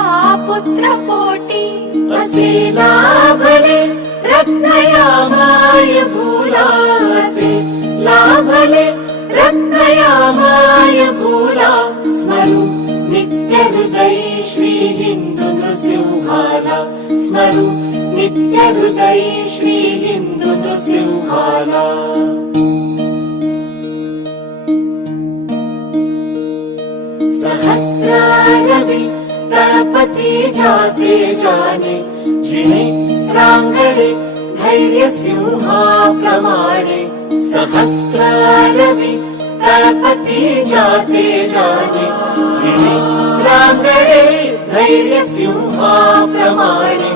सारखा पुत्र पोटी असे लाभले रत्नया माय भूला। असे लाभले रत्नया माय भूला स्मरू नित्य हृदयी श्री हिंदू नृसिंहाला स्मरू नित्य हृदयी श्री हिंदू नृसिंहाला जाने जिणे रांगडे धैर्य सिंहाप्रमाणे सहस्रारवि तळपती जाते जाने। जिणे रांगडे धैर्य सिंहाप्रमाणे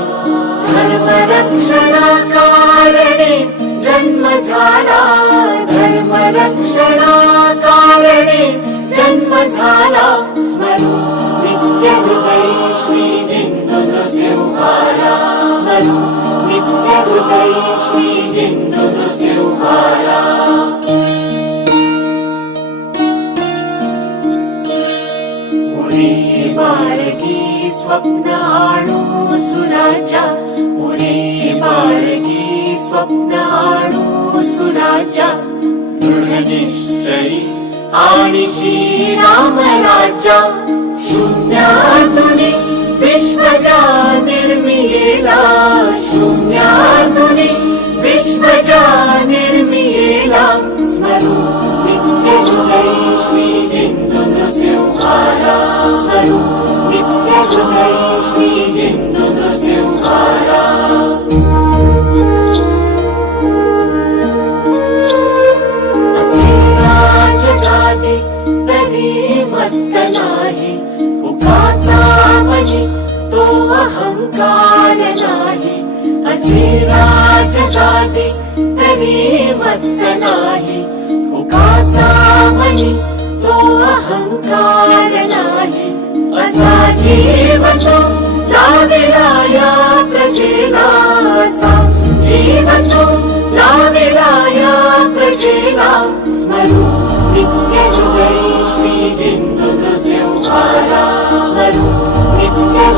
धर्मरक्षणा कारणे जन्म झाला धर्मरक्षणा कारणे जन्म झाला स्मरू नित्य Przejdź dobro siłbara. Uri balgi swapna aanu suraja. Uri balgi swapna suraja. Dೃಢ ನಿಶ್ಚಯಿ ಆಣಿಶಿ Rama ರಾಜ ಶೂನ್ಯಾತುನಿ ವಿಶ್ವಜಾ अहंकार नाही। असे तो अहंकार नाही असा जीव तो लाविला या प्रजेला असा जीव तो लाविला या प्रजेला स्मरू नित्य हृदयी श्री हिंदू नृसिंहाला। स्मरू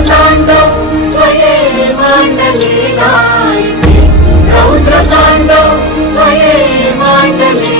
रौद्रकाण्डौ स्वये माण्डलिकायते रौद्रकाण्डौ स्वये माण्डलिकायते